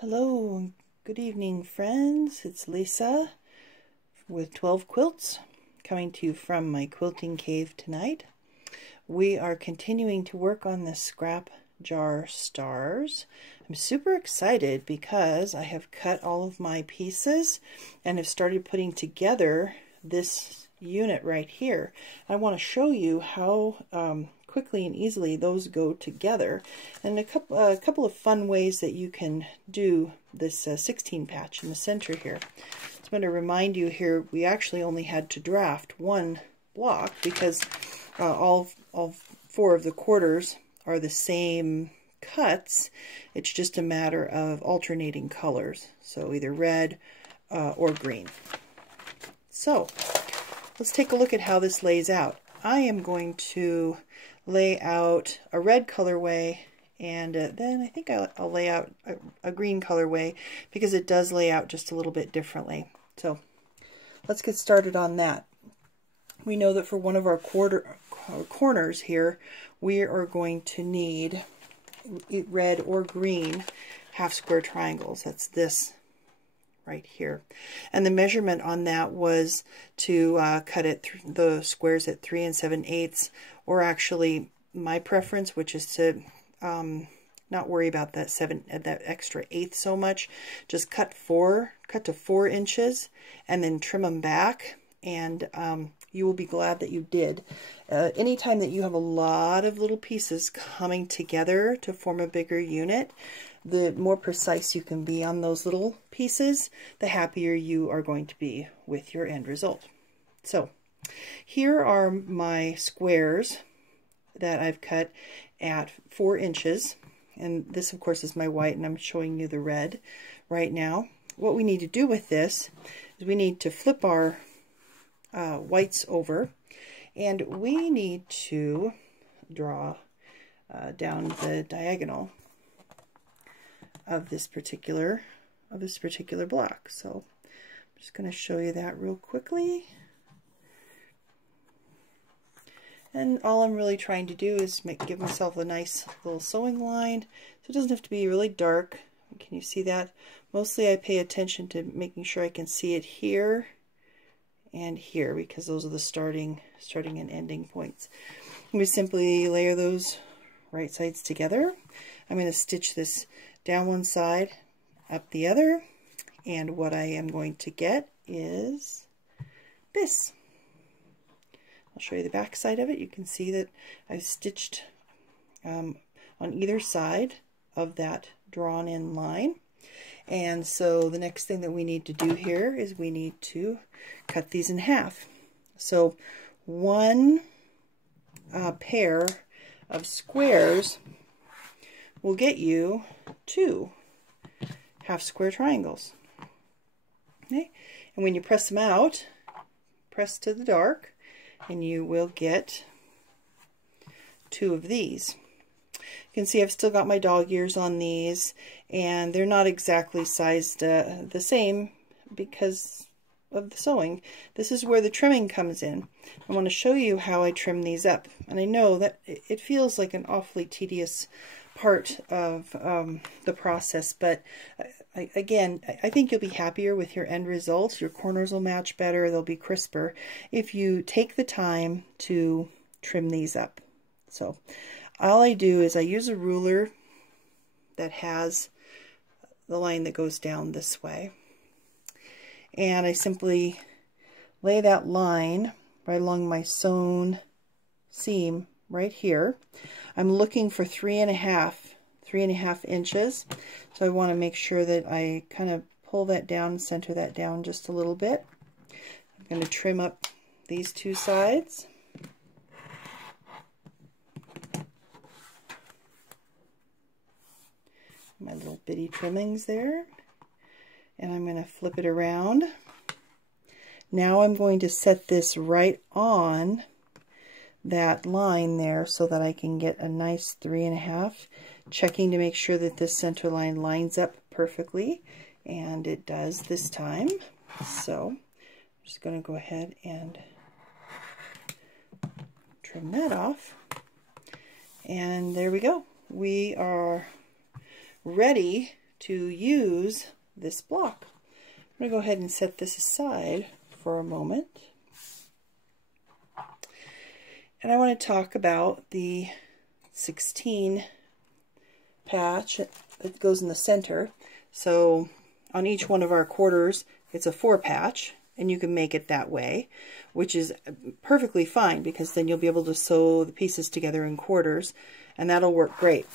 Hello, good evening friends. It's Lisa with 12 Quilts coming to you from my quilting cave tonight. We are continuing to work on the scrap jar stars. I'm super excited because I have cut all of my pieces and have started putting together this unit right here. I want to show you how quickly and easily those go together, and a couple of fun ways that you can do this 16 patch in the center here. So I'm going to remind you here, we actually only had to draft one block because all four of the quarters are the same cuts. It's just a matter of alternating colors, so either red or green. So let's take a look at how this lays out. I am going to lay out a red colorway, and then I think I'll lay out a green colorway because it does lay out just a little bit differently. So let's get started on that. We know that for one of our corners here, we are going to need red or green half square triangles. That's this right here, and the measurement on that was to cut it the squares at 3 7/8, or actually my preference, which is to not worry about that extra eighth so much. Just cut to 4 inches and then trim them back, and you will be glad that you did. Anytime that you have a lot of little pieces coming together to form a bigger unit, the more precise you can be on those little pieces, the happier you are going to be with your end result. So here are my squares that I've cut at 4 inches, and this of course is my white, and I'm showing you the red right now. What we need to do with this is we need to flip our whites over, and we need to draw down the diagonal of this particular block. So I'm just going to show you that real quickly. And all I'm really trying to do is give myself a nice little sewing line, so it doesn't have to be really dark. Can you see that? Mostly I pay attention to making sure I can see it here and here, because those are the starting and ending points. We simply layer those right sides together. I'm going to stitch this down one side, up the other, and what I am going to get is this. I'll show you the back side of it. You can see that I've stitched on either side of that drawn in line. And so the next thing that we need to do here is we need to cut these in half. So one pair of squares will get you 2 half square triangles. Okay? And when you press them out, press to the dark, and you will get 2 of these. You can see I've still got my dog ears on these, and they're not exactly sized the same because of the sewing. This is where the trimming comes in. I want to show you how I trim these up, and I know that it feels like an awfully tedious part of the process, but again, I think you'll be happier with your end results. Your corners will match better, they'll be crisper if you take the time to trim these up. So all I do is I use a ruler that has the line that goes down this way, and I simply lay that line right along my sewn seam right here. I'm looking for 3.5 inches, so I want to make sure that I kind of pull that down, center that down just a little bit. I'm going to trim up these 2 sides. My little bitty trimmings there, and I'm going to flip it around. Now I'm going to set this right on that line there so that I can get a nice 3.5, checking to make sure that this center line lines up perfectly, and it does this time. So I'm just going to go ahead and trim that off, and there we go. We are ready to use this block. I'm going to go ahead and set this aside for a moment. And I want to talk about the 16 patch that goes in the center. So on each one of our quarters, it's a 4 patch, and you can make it that way, which is perfectly fine because then you'll be able to sew the pieces together in quarters, and that'll work great.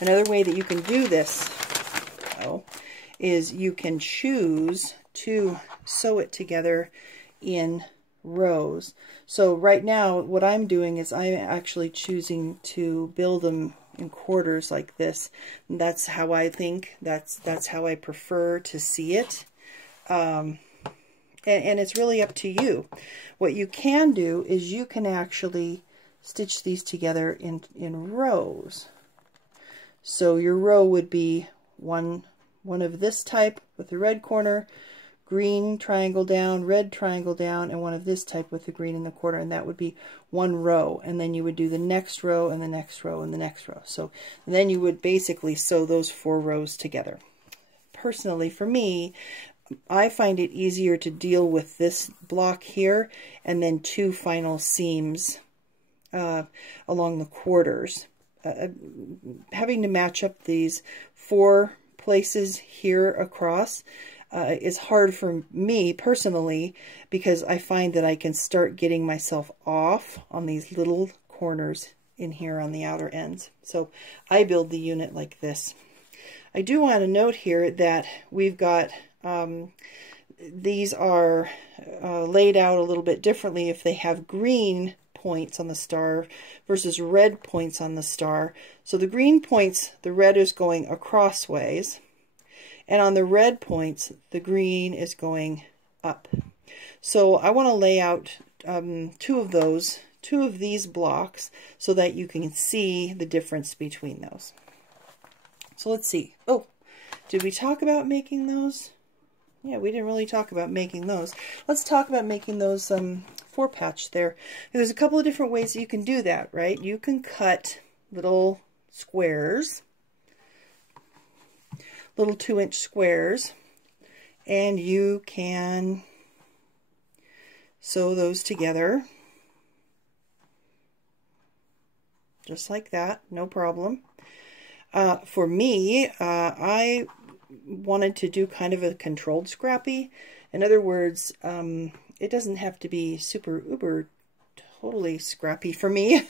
Another way that you can do this, though, is you can choose to sew it together in rows. So right now what I'm doing is I'm actually choosing to build them in quarters like this. And that's how I think, that's how I prefer to see it. And it's really up to you. What you can do is you can actually stitch these together in rows. So your row would be one of this type with the red corner, green triangle down, red triangle down, and one of this type with the green in the corner, and that would be one row. And then you would do the next row and the next row and the next row. So then you would basically sew those 4 rows together. Personally, for me, I find it easier to deal with this block here and then 2 final seams along the quarters. Having to match up these 4 places here across is hard for me personally, because I find that I can start getting myself off on these little corners in here on the outer ends. So I build the unit like this. I do want to note here that we've got these are laid out a little bit differently if they have green points on the star versus red points on the star. So the green points, the red is going across ways, and on the red points, the green is going up. So I want to lay out 2 of these blocks so that you can see the difference between those. So let's see. Oh, did we talk about making those? Yeah, we didn't really talk about making those. Let's talk about making those 4 patch there. There's a couple of different ways that you can do that, right? You can cut little squares, little 2-inch squares, and you can sew those together just like that, no problem. For me, I wanted to do kind of a controlled scrappy. In other words, it doesn't have to be super uber totally scrappy for me.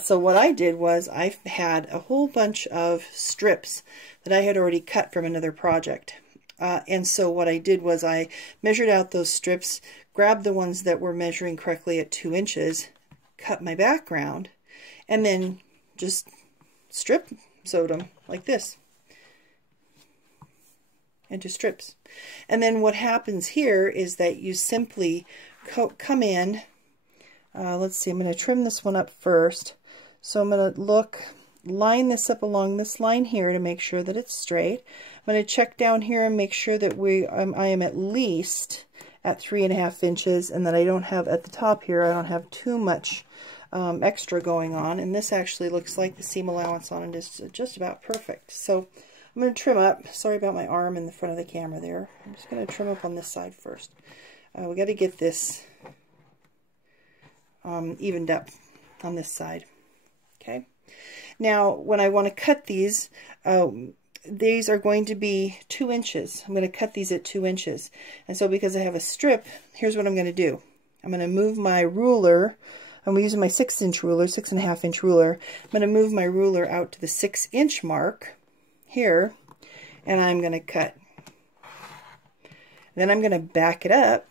So what I did was I had a whole bunch of strips that I had already cut from another project. And so what I did was I measured out those strips, grabbed the ones that were measuring correctly at 2 inches, cut my background, and then just strip sewed them like this into strips. And then what happens here is that you simply come in, let's see, I'm going to trim this one up first. So I'm going to line this up along this line here to make sure that it's straight. I'm going to check down here and make sure that I am at least at 3.5 inches, and that I don't have at the top here, I don't have too much extra going on. And this actually looks like the seam allowance on it is just about perfect. So I'm going to trim up. Sorry about my arm in the front of the camera there. I'm just going to trim up on this side first. We got to get this evened up on this side. Okay. Now, when I want to cut these are going to be 2 inches. I'm going to cut these at 2 inches. And so because I have a strip, here's what I'm going to do. I'm going to move my ruler. I'm using my 6-inch ruler, 6.5-inch ruler. I'm going to move my ruler out to the 6-inch mark here, and I'm going to cut. Then I'm going to back it up,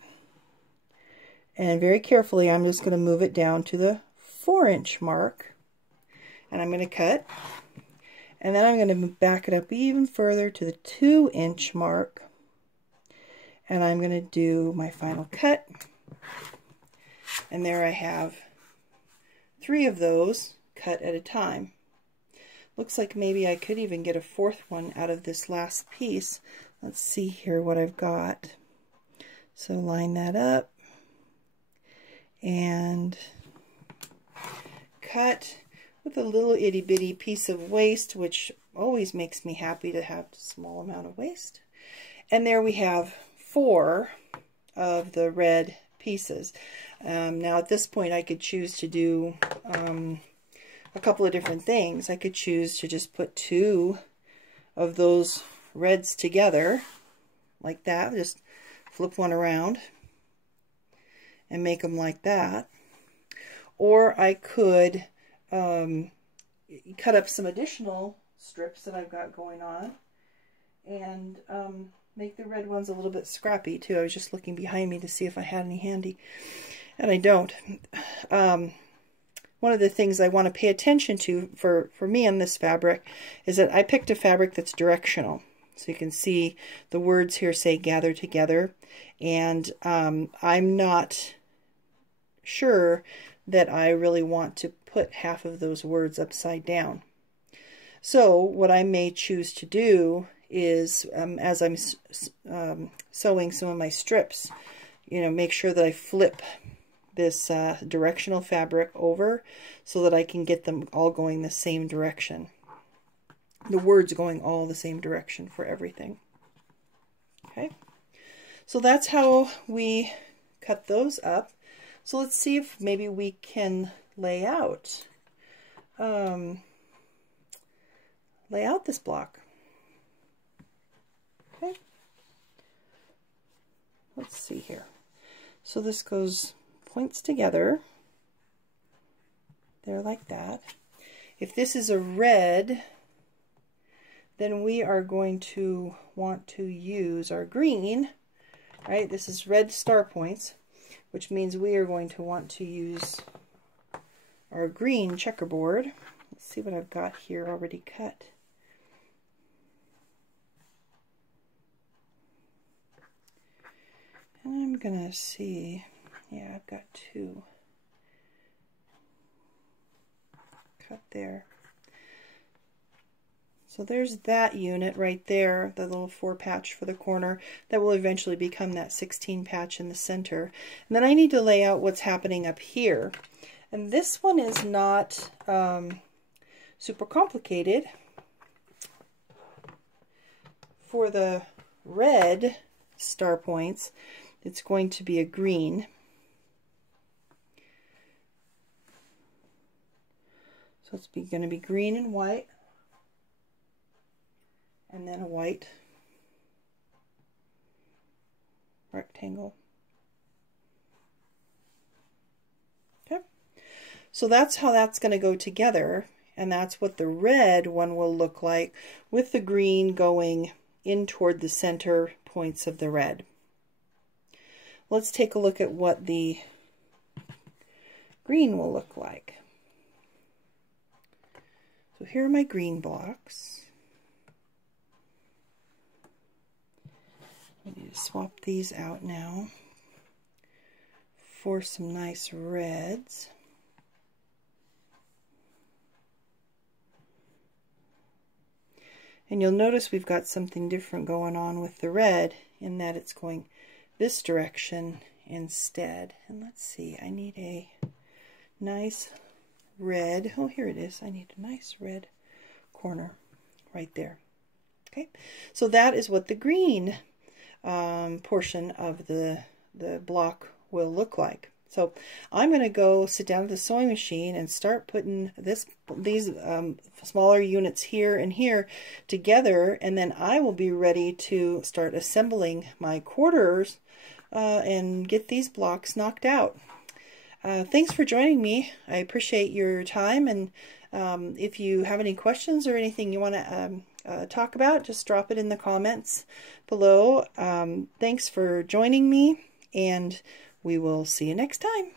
and very carefully I'm just going to move it down to the 4-inch mark, and I'm going to cut. And then I'm going to back it up even further to the 2-inch mark, and I'm going to do my final cut. And there I have 3 of those cut at a time. Looks like maybe I could even get a 4th one out of this last piece. Let's see here what I've got. So line that up and cut with a little itty bitty piece of waste, which always makes me happy to have a small amount of waste. And there we have 4 of the red pieces. Now at this point I could choose to do a couple of different things. I could choose to just put 2 of those reds together like that, just flip one around and make them like that. Or I could cut up some additional strips that I've got going on and make the red ones a little bit scrappy too. I was just looking behind me to see if I had any handy, and I don't. One of the things I want to pay attention to for me on this fabric is that I picked a fabric that's directional. So you can see the words here say gather together, and I'm not sure that I really want to put half of those words upside down. So what I may choose to do is, as I'm sewing some of my strips, make sure that I flip this directional fabric over so that I can get them all going the same direction. The words going all the same direction for everything. Okay, so that's how we cut those up. So let's see if maybe we can lay out this block. Okay, let's see here. So this points together there like that. If this is a red, then we are going to want to use our green, right? This is red star points, which means we are going to want to use our green checkerboard. Let's see what I've got here already cut. And I'm gonna see, yeah, I've got 2 cut there. So there's that unit right there, the little 4 patch for the corner that will eventually become that 16 patch in the center. And then I need to lay out what's happening up here. And this one is not super complicated. For the red star points, it's going to be a green. So it's going to be green and white, and then a white rectangle. Okay, so that's how that's going to go together, and that's what the red one will look like, with the green going in toward the center points of the red. Let's take a look at what the green will look like. So here are my green blocks. I need to swap these out now for some nice reds. And you'll notice we've got something different going on with the red, in that it's going this direction instead. And let's see, I need a nice red. Oh, here it is. I need a nice red corner right there. Okay, so that is what the green portion of the block will look like. So I'm going to go sit down at the sewing machine and start putting these smaller units here and here together, and then I will be ready to start assembling my quarters and get these blocks knocked out. Thanks for joining me. I appreciate your time, and if you have any questions or anything you want to talk about, just drop it in the comments below. Thanks for joining me, and we will see you next time.